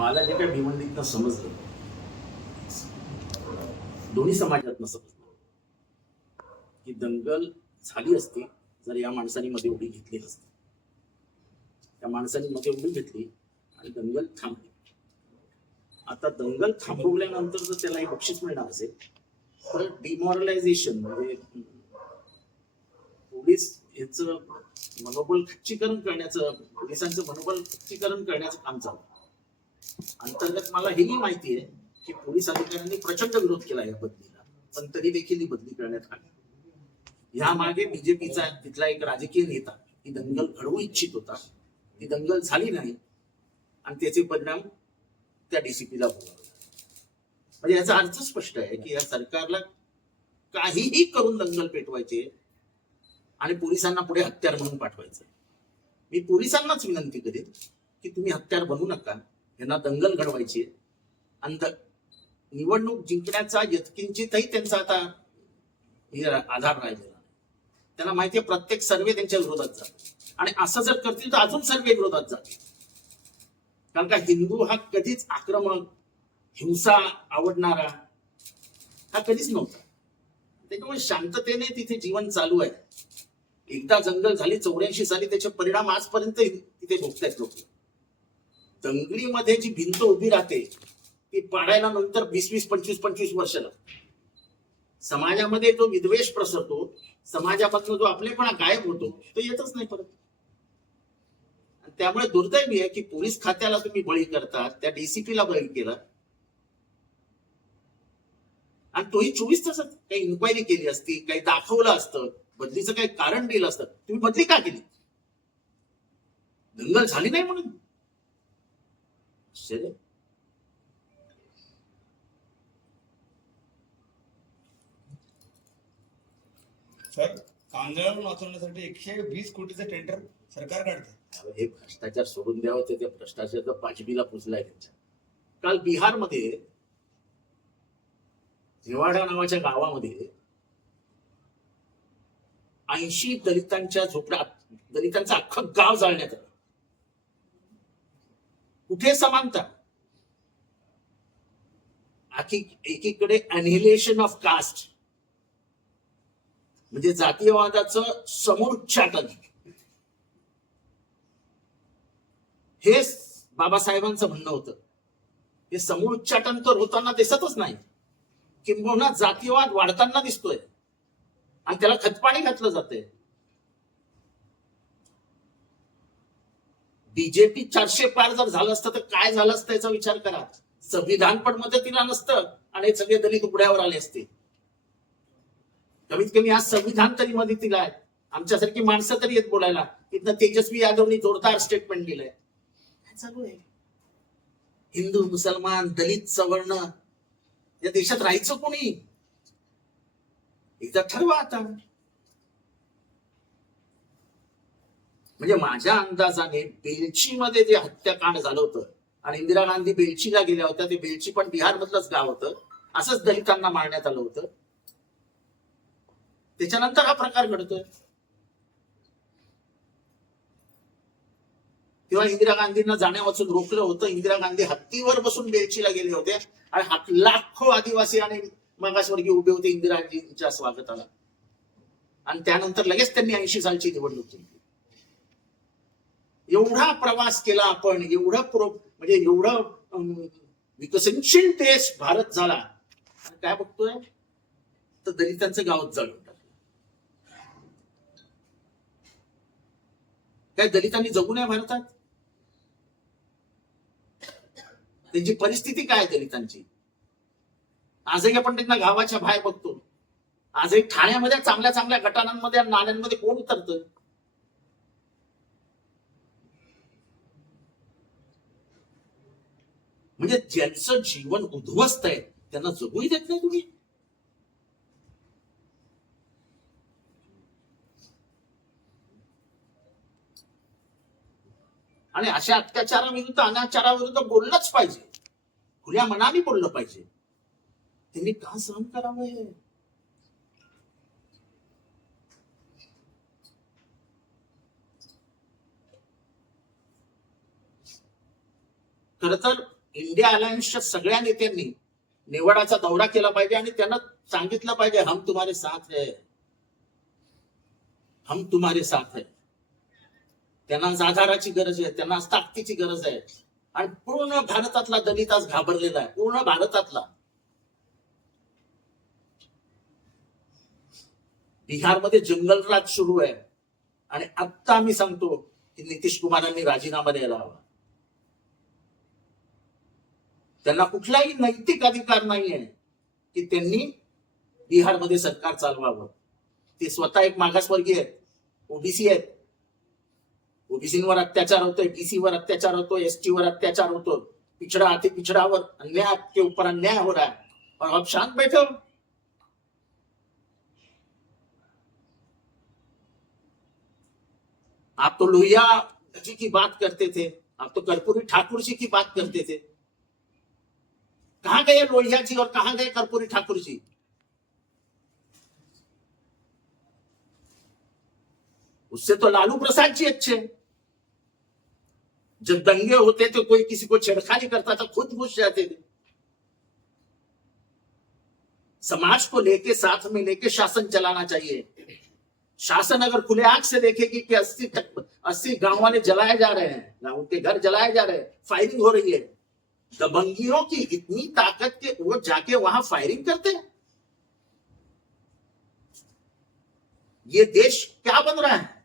मला जे काही भिवंडीतनं समजलं, दोन्ही समाजातनं समजलं की दंगल झाली असती जर या माणसाने मध्ये उडी घेतली नसती. त्या माणसाने मध्ये उडी घेतली आणि दंगल थांबली. आता दंगल थांबवल्यानंतर जर त्याला हे बक्षीस मिळणार असेल तर डिमॉरलायझेशन म्हणजे पोलीस याचं मनोबल खच्चीकरण करण्याचं, पोलिसांचं मनोबल खच्चीकरण करण्याचं काम चालू. अंतर्गत मला हेही माहिती आहे की पोलीस अधिकाऱ्यांनी प्रचंड विरोध केला या बदलीला, पण तरी देखील ही बदली करण्यात आली. ह्या मागे बीजेपीचा तिथला एक राजकीय नेता ही दंगल घडवू इच्छित होता. ती दंगल झाली नाही आणि त्याचे परिणाम त्या डीसीपीला भोगावे. म्हणजे याचा अर्थ स्पष्ट आहे की या सरकारला काहीही करून दंगल पेटवायचे आणि पोलिसांना पुढे हत्यार म्हणून पाठवायचं. मी पोलिसांनाच विनंती करेन की तुम्ही हत्यार बनू नका, यांना दंगल घडवायची आणि निवडणूक जिंकण्याचा यत्किंचितही त्यांचा आता आधार राहिलेला. त्यांना माहिती आहे प्रत्येक सर्वे त्यांच्या विरोधात जातो आणि असं जर करतील तर अजून सर्वे विरोधात जातील. कारण का हिंदू हा कधीच आक्रमक, हिंसा आवडणारा हा कधीच नव्हता. त्याच्यामुळे शांततेने तिथे जीवन चालू आहे. एकदा दंगल झाली 84 साली, त्याचे परिणाम आजपर्यंत तिथे भोगतायत लोक. दंगलीमध्ये जी भिंत उभी राहते ती पाडायला नंतर 20-20, 25-25 वर्ष लागतात. समाजामध्ये जो विद्वेष प्रसरतो, समाजामधून जो आपलेपणा गायब होतो, तो येतच नाही परत. त्यामुळे दुर्दैवी आहे की पोलीस खात्याला तुम्ही बळी करतात, त्या डीसीपीला बळी केला आणि तोही 24 तासात. काही इन्क्वायरी केली असती, काही दाखवलं असतं, बदलीचं काही कारण दिलं असतं. तुम्ही बदली का केली? दंगल झाली नाही म्हणून. सर, कांदळावरून वाचवण्यासाठी 120 कोटीचं टेंडर सरकार काढतं. हे भ्रष्टाचार सोडून द्यावं, ते भ्रष्टाचार पाचवीला पुजलाय त्यांच्या. काल बिहारमध्ये झेवाडा नावाच्या गावामध्ये 80 दलितांच्या झोपड्या, दलितांचं अख्खं गाव जाळण्यात आलं. कुठे समानता? एकीकडे अनिहिलेशन ऑफ कास्ट म्हणजे जातीयवादाचं समोच्चाटन. हे बाबासाहेबांचं म्हणणं होतं. हे समोच्चाटन तर होताना दिसतच नाही, किंबहुना जातीयवाद वाढताना दिसतोय आणि त्याला खतपाणी घातलं जातंय. बीजेपी 400 पार जर झालं असतं तर काय झालं असतं याचा विचार करा. संविधान पण मदतीला नसतं आणि हे सगळे दलित उघड्यावर आले असते. कमीत कमी आज संविधान तरी मदतीला आहे. आमच्यासारखी माणसं तरी येत बोलायला. तिथनं तेजस्वी यादवनी जोरदार स्टेटमेंट दिलंय. काय चालू आहे? हिंदू, मुसलमान, दलित, सवर्ण या देशात राहायचं कोणी? एकदा ठरवा आता. म्हणजे माझ्या अंदाजाने बेलचीमध्ये जे हत्याकांड झालं होतं आणि इंदिरा गांधी बेलचीला गेल्या होत्या, ते बेलची पण बिहार मधलंच गाव होतं. असंच दलितांना मारण्यात आलं होतं. त्याच्यानंतर हा प्रकार घडतोय. तेव्हा इंदिरा गांधींना जाण्या वाचून रोखलं होतं. इंदिरा गांधी हत्तीवर बसून बेलचीला गेले होते आणि लाखो आदिवासी आणि मागासवर्गीय उभे होते इंदिराजींच्या स्वागताला. आणि त्यानंतर लगेच त्यांनी 80 सालची निवडणूक जिंकली. एवढा प्रवास केला आपण, म्हणजे एवढं विकसनशील देश भारत झाला, काय बघतोय तर दलितांचं गावच जाळून टाकलं. काय दलितांनी जगू नये भारतात? त्यांची परिस्थिती काय दलितांची? आजही आपण त्यांना गावाच्या बाहेर बघतो. आजही ठाण्यामध्ये चांगल्या चांगल्या गटारांमध्ये, नाल्यांमध्ये कोण उतरतं? म्हणजे ज्यांचं जीवन उद्ध्वस्त आहे त्यांना जगूही देत नाही तुम्ही. आणि अशा अत्याचाराविरुद्ध, अनाचाराविरुद्ध बोललंच पाहिजे. खुल्या मनाने बोललं पाहिजे. त्यांनी का सहन करावं हे? खर तर इंडिया अलायन्सच्या सगळ्या नेत्यांनी निवडाचा दौरा केला पाहिजे आणि त्यांना सांगितलं पाहिजे हम तुम्हारे साथ है, हम तुम्हारे साथ है. त्यांना आज आधाराची गरज आहे, त्यांना आज ताकदीची गरज आहे. आणि पूर्ण भारतातला दलित आज घाबरलेला आहे, पूर्ण भारतातला. बिहारमध्ये जंगलराज सुरू आहे आणि आत्ता आम्ही सांगतो की नितीश कुमारांनी राजीनामा द्यायला हवा. त्यांना कुठलाही नैतिक अधिकार नाहीये की त्यांनी बिहारमध्ये सरकार चालवावं. ते स्वतः एक मागासवर्गीय आहेत, ओबीसी आहेत. ओबीसीवर अत्याचार होतोय, बीसीवर अत्याचार होतोय, एसटी वर अत्याचार होतो, पिछड़ा अति पिछड़ावर अन्याय के ऊपर अन्याय हो रहा है और आप शांत बैठे हो. आप तो लोहिया जी की बात करते थे, आप तो कर्पूरी ठाकुर जी की बात करते थे. कहां गए लोहिया जी और कहां गए कर्पूरी ठाकुर जी? उससे तो लालू प्रसाद जी अच्छे. जब दंगे होते थे, कोई किसी को छेड़खानी करता था, खुद घुस जाते थे. समाज को लेके, साथ में लेके शासन चलाना चाहिए. शासन अगर खुले आंख से देखेगी कि 80 गांव वाले जलाए जा रहे हैं, उनके घर जलाए जा रहे हैं, फायरिंग हो रही है, दबंगियों की इतनी ताकत के वो जाके वहां फायरिंग करते हैं. ये देश क्या बन रहा है?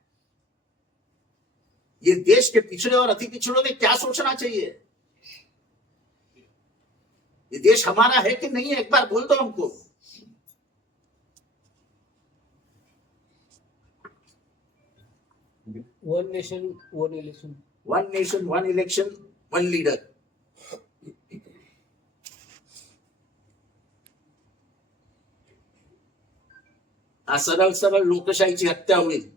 ये देश के पिछड़े और अति पिछड़ों ने क्या सोचना चाहिए? ये देश हमारा है कि नहीं है? एक बार बोल दो हमको. One nation one election. One nation one election one leader. हा सरळ सरळ लोकशाहीची हत्या होईल.